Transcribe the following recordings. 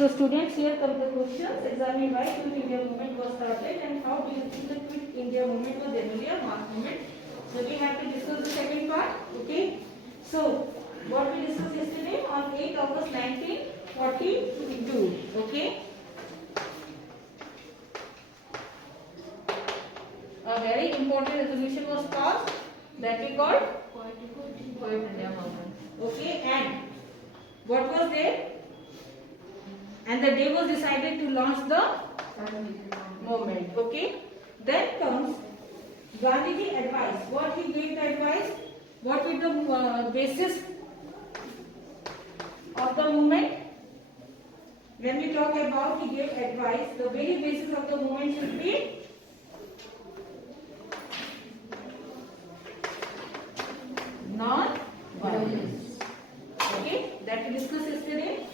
So students, here come the questions. Examine why Quit India movement was started and how do you think the Quit India movement was generally a mass movement. So we have to discuss the second part. Okay. So what we discussed yesterday on 8 August 1942. Okay. A very important resolution was passed that we called Quit India movement. Okay. And what was there? And the day was decided to launch the movement. Okay. Then comes Gandhiji advice. What he gave the advice? What is the basis of the movement? When we talk about he gave advice, the very basis of the movement should be non-violence. Okay. That we discussed yesterday.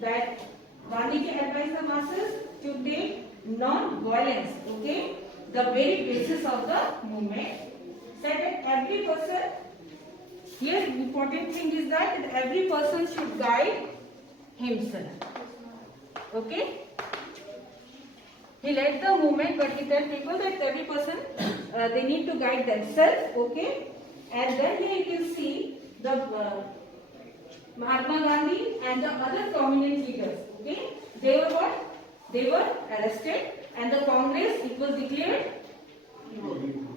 That Gandhiji advised the masses to take non-violence, okay, the very basis of the movement. Said that every person, here important thing is that every person should guide himself, okay. He led the movement, but he told people that every person they need to guide themselves, okay. And then here you can see the Mahatma Gandhi and the other prominent leaders, okay, they were what? They were arrested and the Congress, it was declared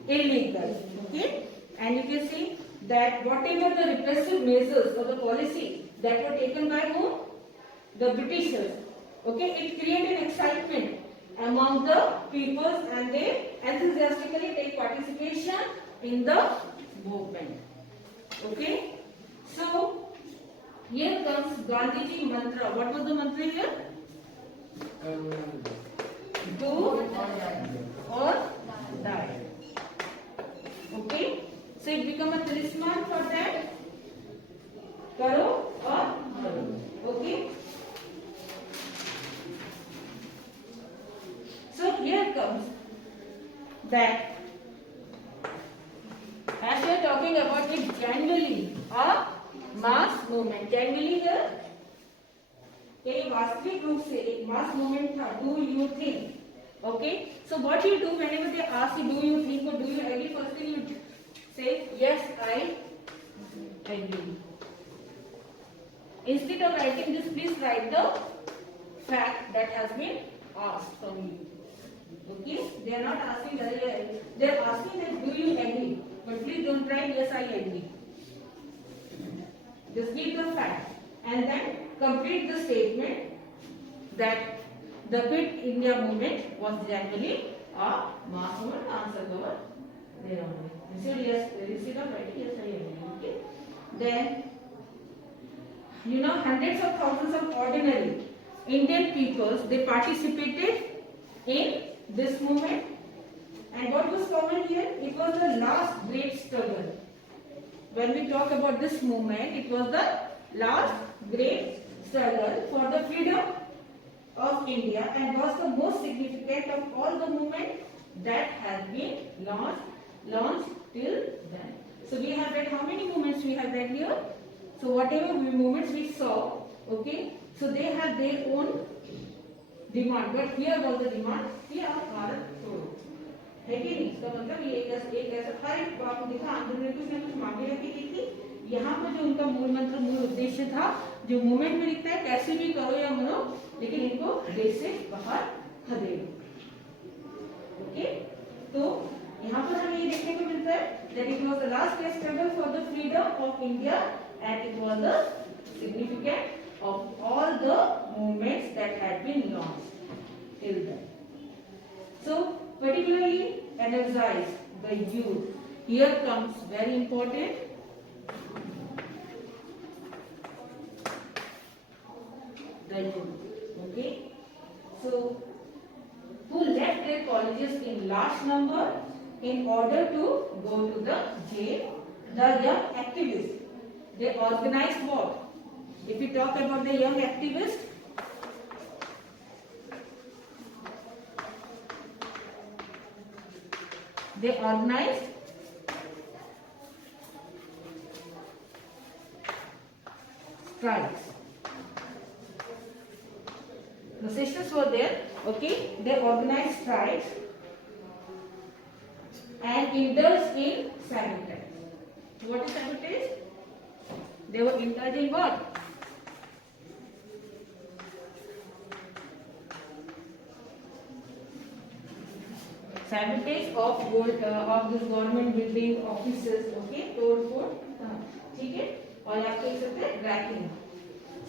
illegal, okay. And you can see that whatever the repressive measures or the policy that were taken by whom? The Britishers, okay, it created excitement among the peoples and they enthusiastically take participation in the movement, okay. So here comes Gandhiji mantra. What was the mantra here? Do or die. Okay. So it become a talisman for that. Karo or maro. Okay. So here comes that as we are talking about it generally a mass movement generally ये वास्तविक रूप से एक mass movement था do you think okay so what you do whenever they ask you do you think और do you agree first thing you say yes I agree instead of writing this please write the fact that has been asked from you okay they are not asking they are asking that do you agree but please don't write yes I agree. Just give the fact and then complete the statement that the Quit India movement was generally a mass movement. Answer cover there only. Instead yes, instead of writing yes I agree. Okay. Then you know hundreds of thousands of ordinary Indian peoples they participated in this movement. And what was common here? It was the last great struggle. When we talk about this movement, it was the last great struggle for the freedom of India and was the most significant of all the movements that has been launched till then. So we have read how many movements we have read here? So whatever movements we saw, okay, so they have their own demand. But here was the demand, here Bharat Choro. है कि नहीं इसका मतलब ये एक ऐसा था एक आपको दिखा आंदोलन में कुछ मांगे रखी गई थी यहाँ पर जो उनका मूल मंत्र मूल उद्देश्य था जो मूवमेंट में लिखता है कैसे भी करो या मरो लेकिन इनको देश से बाहर खदेड़ो ओके तो यहाँ पर हमें ये देखने को मिलता है that it was the last great struggle for the freedom of India and it was the significant of all the movements that had been launched till then. So particularly energize the youth. Here comes very important. The youth. Okay. So who left their colleges in large number in order to go to the jail? The young activists. They organized what? If we talk about the young activists. They organized strikes. processions were there. Okay, they organized strikes and indulged in sabotage. What is sabotage? They were indulging what? Sabotage of this government building offices. Okay, तोड़ फोड़, ठीक है, और आप देख सकते हैं racking.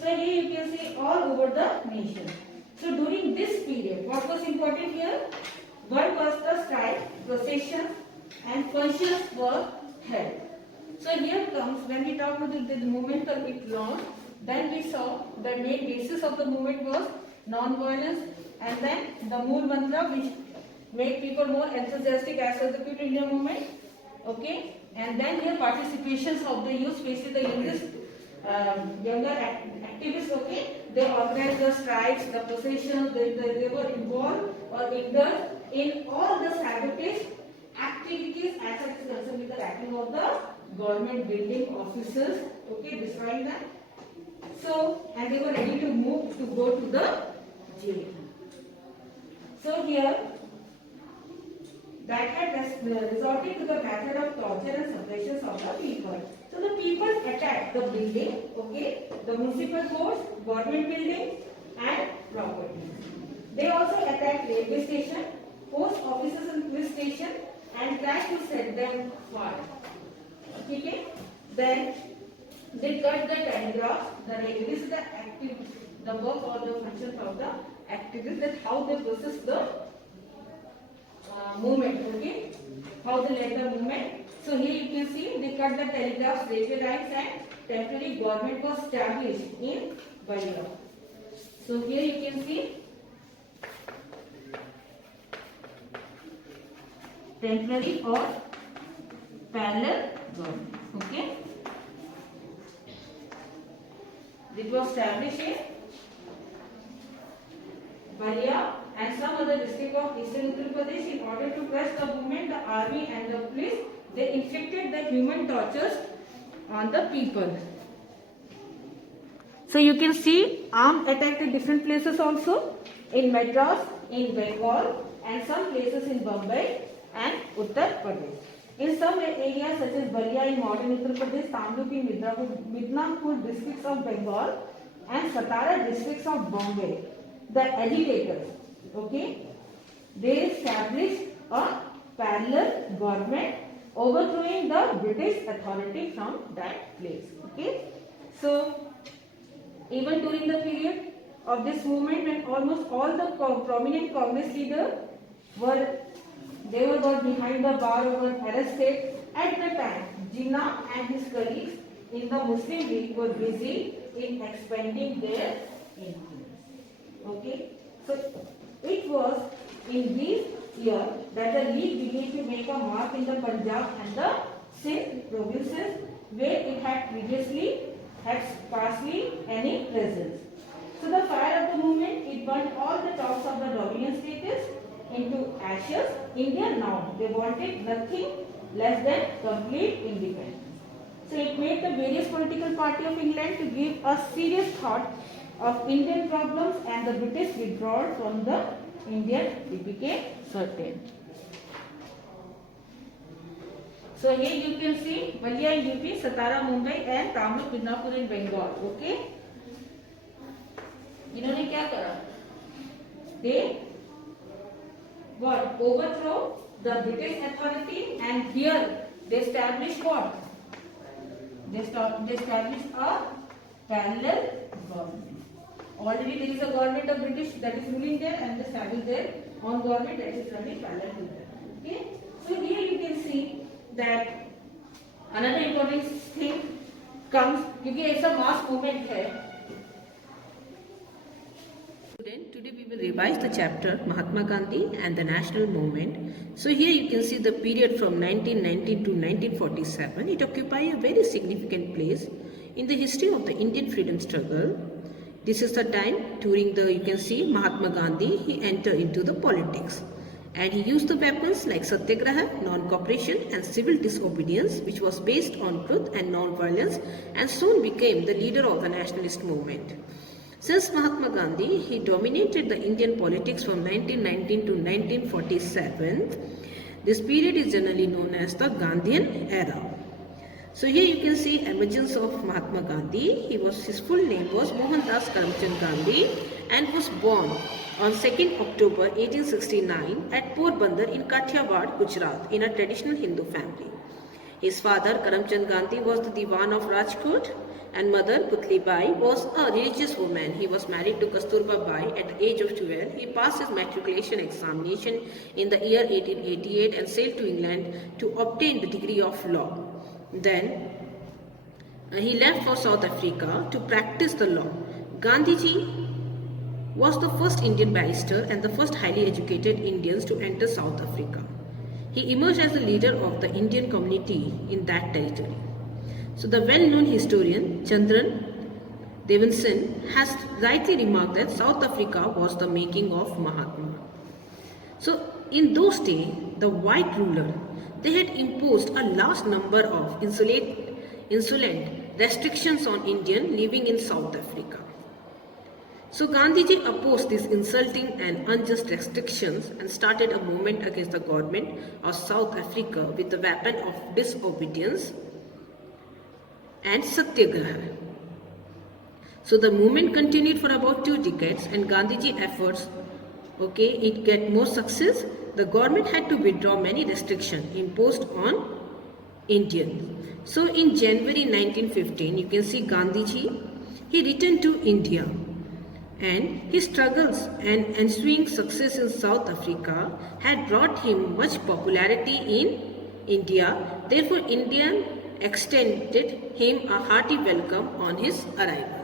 So here you can see all over the nation. So during this period, what was important here? One was the strike, procession, and functions were held. So here comes when we talk about the movement of it launched, then we saw the main basis of the movement was non-violence, and then the Mool Mantra, which made people more enthusiastic as well the Quit India movement. Okay, and then here participations of the youth, especially the younger activists. Okay, they organized the strikes, the processions. They were involved or indulged in all the sabotage activities as such as concerned with the racking of the government building offices. Okay, destroying them. So, and they were ready to move to go to the jail. So here, that had resorted to the method of torture and suppression of the people. So the people attacked the building, okay, the municipal courts, government buildings, and property. They also attacked railway station, post offices and police station, and tried to set them fire. Okay, then they cut the telegraphs, the railway. This is the work or the function of the activists, that how they process the movement, okay, how they led the movement. So here you can see they cut the telegraphs, railway lines, and temporary government was established in Balia. So here you can see temporary or parallel government. Okay, it was established in Balia and some other district of Eastern Uttar Pradesh. In order to crush the movement, the army and the police, they inflicted the human tortures on the people. So you can see armed attack at different places also, in Madras, in Bengal, and some places in Bombay and Uttar Pradesh. In some areas such as Balia in modern Uttar Pradesh, Tamluk in Midnapur districts of Bengal, and Satara districts of Bombay, the agitators, okay, they established a parallel government overthrowing the British authority from that place. Okay, so even during the period of this movement, when almost all the prominent Congress leaders were got behind the bar or were arrested, at the time Jinnah and his colleagues in the Muslim League were busy in expanding their influence. Okay, so it was in this year that the League began to make a mark in the Punjab and the Sindh provinces, where it had previously had scarcely any presence. So the fire of the movement, it burned all the tops of the dominant status into ashes. India now, they wanted nothing less than complete independence. So it made the various political parties of England to give a serious thought of Indian problems, and the British withdrawal from the Indian, it became certain. So here you can see Balia in UP, Satara Mumbai, and Tamluk Midnapur in Bengal. Okay, इन्होंने क्या करा? They what? Overthrow the British authority, and here they established what? They established a parallel government. Already there is a government of British that is ruling there, and they established their own government that is running parallel to that. Okay, so here you can see that another important thing comes, क्योंकि ऐसा mass movement है. Today we will revise the chapter Mahatma Gandhi and the National Movement. So here you can see the period from 1919 to 1947. It occupies a very significant place in the history of the Indian freedom struggle. This is the time during the, you can see Mahatma Gandhi, he entered into the politics. And he used the weapons like satyagraha, non-cooperation and civil disobedience, which was based on truth and non-violence, and soon became the leader of the nationalist movement. Since Mahatma Gandhi, he dominated the Indian politics from 1919 to 1947. This period is generally known as the Gandhian era. So here you can see emergence of Mahatma Gandhi. His full name was Mohandas Karamchand Gandhi and was born on 2nd October 1869 at Porbandar in Kathiawar, Gujarat in a traditional Hindu family. His father Karamchand Gandhi was the Diwan of Rajkot and mother Putli Bai was a religious woman. He was married to Kasturba Bai at the age of 12. He passed his matriculation examination in the year 1888 and sailed to England to obtain the degree of law. Then he left for South Africa to practice the law. Gandhiji was the first Indian barrister and the first highly educated Indians to enter South Africa. He emerged as the leader of the Indian community in that territory. So the well-known historian Chandran Davidson has rightly remarked that South Africa was the making of Mahatma. So in those days, the white ruler, they had imposed a large number of insolent restrictions on Indians living in South Africa. So Gandhiji opposed these insulting and unjust restrictions and started a movement against the government of South Africa with the weapon of disobedience and satyagraha. So the movement continued for about 2 decades and Gandhiji efforts, it get more success. The government had to withdraw many restrictions imposed on Indians. So in January 1915, you can see Gandhiji, he returned to India and his struggles and ensuing success in South Africa had brought him much popularity in India. Therefore, India extended him a hearty welcome on his arrival.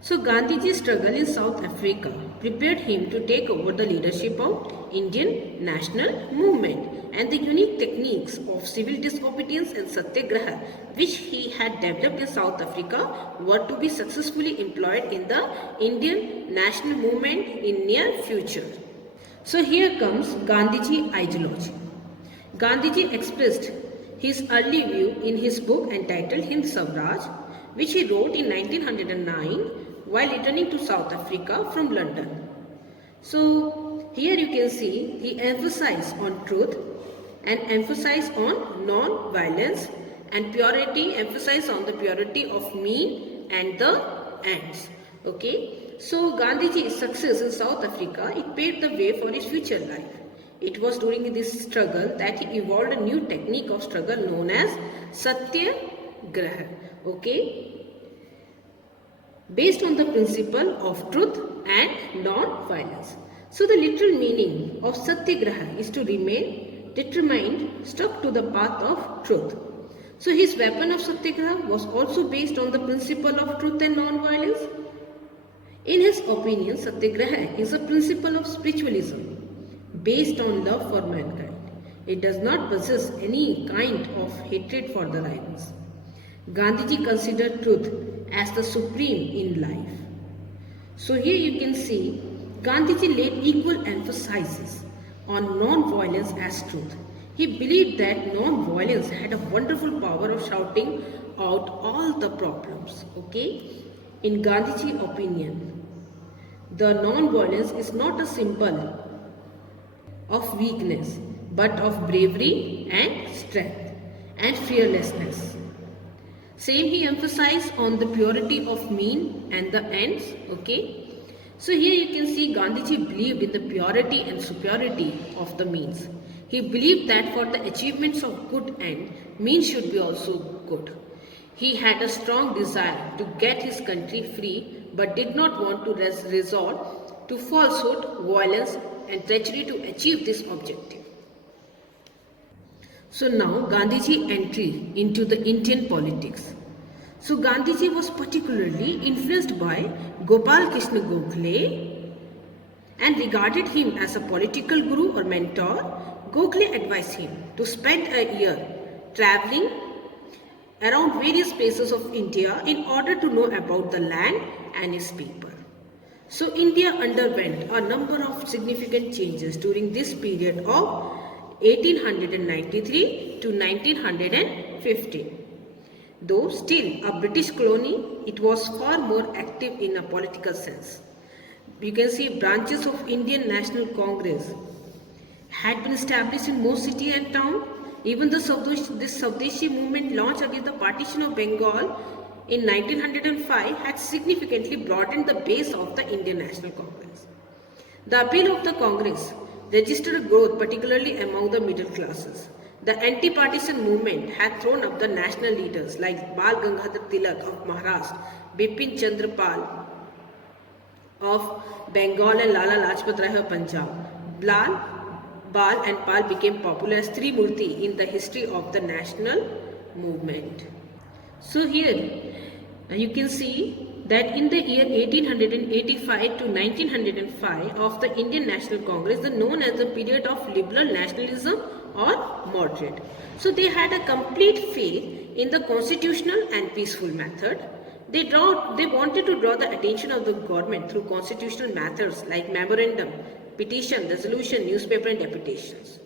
So Gandhiji's struggle in South Africa prepared him to take over the leadership of Indian national movement, and the unique techniques of civil disobedience and satyagraha which he had developed in South Africa were to be successfully employed in the Indian national movement in near future. So here comes Gandhiji ideology. Gandhiji expressed his early view in his book entitled Hind Swaraj, which he wrote in 1909 while returning to South Africa from London. So here you can see he emphasized on truth and emphasized on non-violence and purity, emphasized on the purity of mean and the ends. So Gandhiji's success in South Africa, it paved the way for his future life. It was during this struggle that he evolved a new technique of struggle known as satyagraha. Based on the principle of truth and non-violence. So the literal meaning of satyagraha is to remain determined, stuck to the path of truth. So his weapon of satyagraha was also based on the principle of truth and non-violence. In his opinion, satyagraha is a principle of spiritualism based on love for mankind. It does not possess any kind of hatred for the rivals. Gandhiji considered truth as the supreme in life. So here you can see Gandhiji laid equal emphasis on non-violence as truth. He believed that non-violence had a wonderful power of shouting out all the problems. In Gandhiji's opinion, the non-violence is not a symbol of weakness but of bravery and strength and fearlessness. Same he emphasized on the purity of mean and the ends. So here you can see Gandhiji believed in the purity and superiority of the means. He believed that for the achievements of good end, means should be also good. He had a strong desire to get his country free but did not want to resort to falsehood, violence and treachery to achieve this objective. So now Gandhiji entry into the Indian politics. So Gandhiji was particularly influenced by Gopal Krishna Gokhale and regarded him as a political guru or mentor. Gokhale advised him to spend a year traveling around various places of India in order to know about the land and its people. So India underwent a number of significant changes during this period of 1893 to 1915. Though still a British colony, it was far more active in a political sense. You can see branches of Indian National Congress had been established in most city and town. Even this Swadeshi movement launched against the partition of Bengal in 1905 had significantly broadened the base of the Indian National Congress. The appeal of the Congress registered growth particularly among the middle classes. The anti-partition movement had thrown up the national leaders like Bal Gangadhar Tilak of Maharashtra, Bipin Chandra Pal of Bengal and Lala Lajpat Rai of Punjab. Bal and Pal became popular as Trimurti in the history of the national movement. So here you can see that in the year 1885 to 1905 of the Indian National Congress, the known as the period of liberal nationalism or moderate. So they had a complete faith in the constitutional and peaceful method. They wanted to draw the attention of the government through constitutional methods like memorandum, petition, resolution, newspaper and deputations.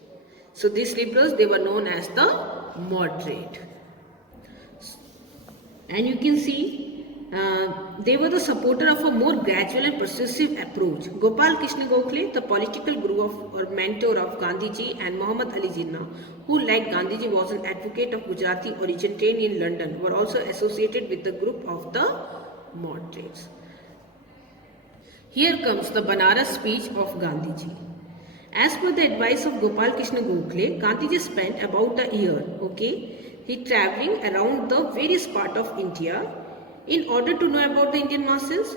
So these liberals, they were known as the moderate. And you can see they were the supporter of a more gradual and persuasive approach. Gopal Krishna Gokhale, the political guru or mentor of Gandhiji, and Muhammad Ali Jinnah, who like Gandhiji was an advocate of Gujarati origin trained in London, were also associated with the group of the moderates. Here comes the Banaras speech of Gandhiji. As per the advice of Gopal Krishna Gokhale, Gandhiji spent about a year, he traveling around the various parts of India in order to know about the Indian masses.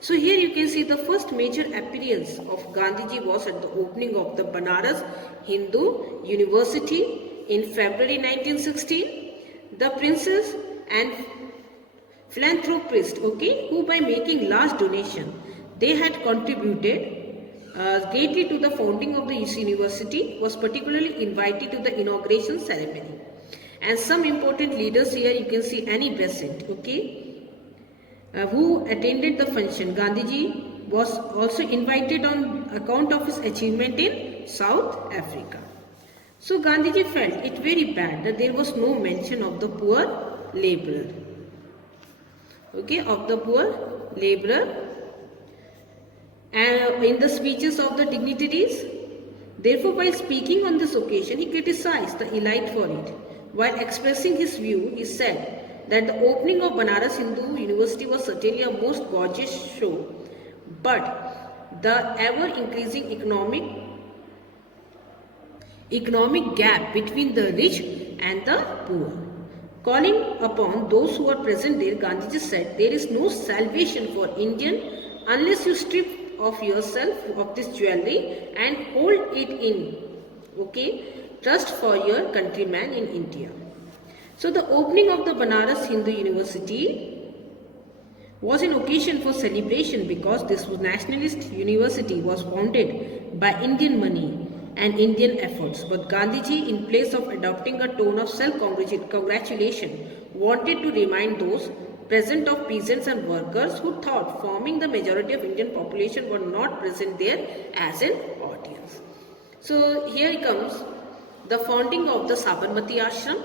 So here you can see the first major appearance of Gandhiji was at the opening of the Banaras Hindu University in February 1916. The princes and philanthropists, who by making large donation, they had contributed greatly to the founding of the university, was particularly invited to the inauguration ceremony. And some important leaders here, you can see Annie Besant, who attended the function. Gandhiji was also invited on account of his achievement in South Africa. So Gandhiji felt it very bad that there was no mention of the poor laborer. Of the poor laborer in the speeches of the dignitaries. Therefore, while speaking on this occasion, he criticized the elite for it. While expressing his view, he said that the opening of Banaras Hindu University was certainly a most gorgeous show, but the ever-increasing economic gap between the rich and the poor. Calling upon those who are present there, Gandhiji said, there is no salvation for Indian unless you strip of yourself of this jewelry and hold it in, trust for your countrymen in India. So the opening of the Banaras Hindu University was an occasion for celebration because this nationalist university was founded by Indian money and Indian efforts. But Gandhiji, in place of adopting a tone of self-congratulation, wanted to remind those present of peasants and workers who thought forming the majority of Indian population were not present there as an audience. So here comes the founding of the Sabarmati Ashram.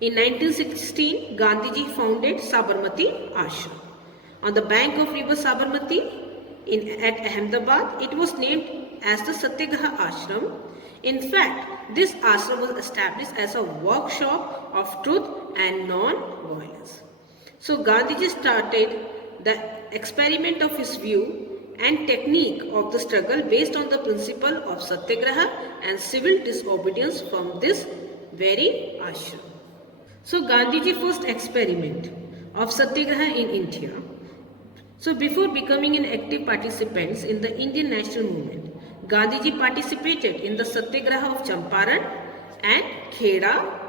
In 1916, Gandhiji founded Sabarmati Ashram. On the bank of river Sabarmati at Ahmedabad, it was named as the Satyagraha Ashram. In fact, this ashram was established as a workshop of truth and non-violence. So Gandhiji started the experiment of his view and technique of the struggle based on the principle of Satyagraha and civil disobedience from this very ashram. So Gandhiji first experiment of Satyagraha in India. So before becoming an active participant in the Indian national movement, Gandhiji participated in the Satyagraha of Champaran and Kheda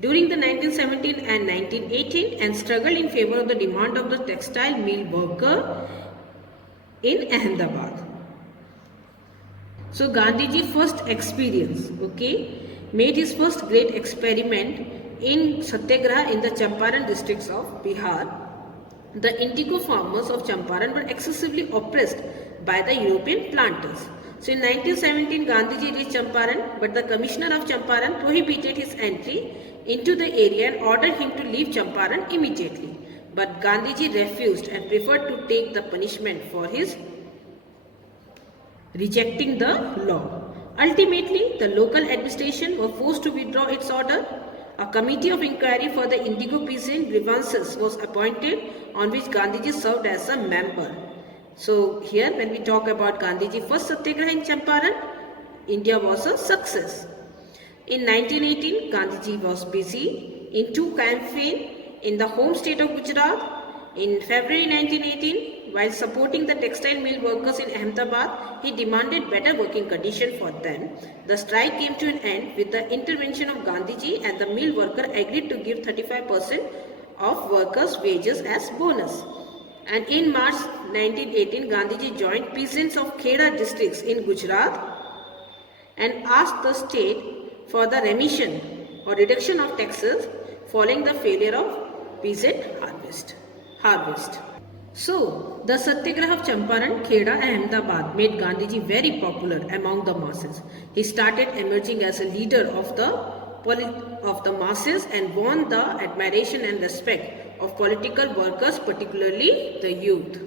during the 1917 and 1918 and struggled in favor of the demand of the textile mill worker in Ahmedabad. So Gandhiji first experience, made his first great experiment in Satyagraha in the Champaran districts of Bihar. The indigo farmers of Champaran were excessively oppressed by the European planters. So in 1917, Gandhiji reached Champaran, but the commissioner of Champaran prohibited his entry into the area and ordered him to leave Champaran immediately. But Gandhiji refused and preferred to take the punishment for his rejecting the law. Ultimately, the local administration were forced to withdraw its order. A committee of inquiry for the indigo peasant grievances was appointed, on which Gandhiji served as a member. So here when we talk about Gandhiji first satyagraha in Champaran, India was a success. In 1918, Gandhiji was busy in two campaigns in the home state of Gujarat. In February 1918, while supporting the textile mill workers in Ahmedabad, he demanded better working conditions for them. The strike came to an end with the intervention of Gandhiji, and the mill worker agreed to give 35% of workers' wages as bonus. And in March 1918, Gandhiji joined peasants of Kheda districts in Gujarat and asked the state for the remission or reduction of taxes following the failure of peasant harvest. So, the Satyagraha of Champaran, Kheda and Ahmedabad made Gandhiji very popular among the masses. He started emerging as a leader of the masses and won the admiration and respect of political workers, particularly the youth.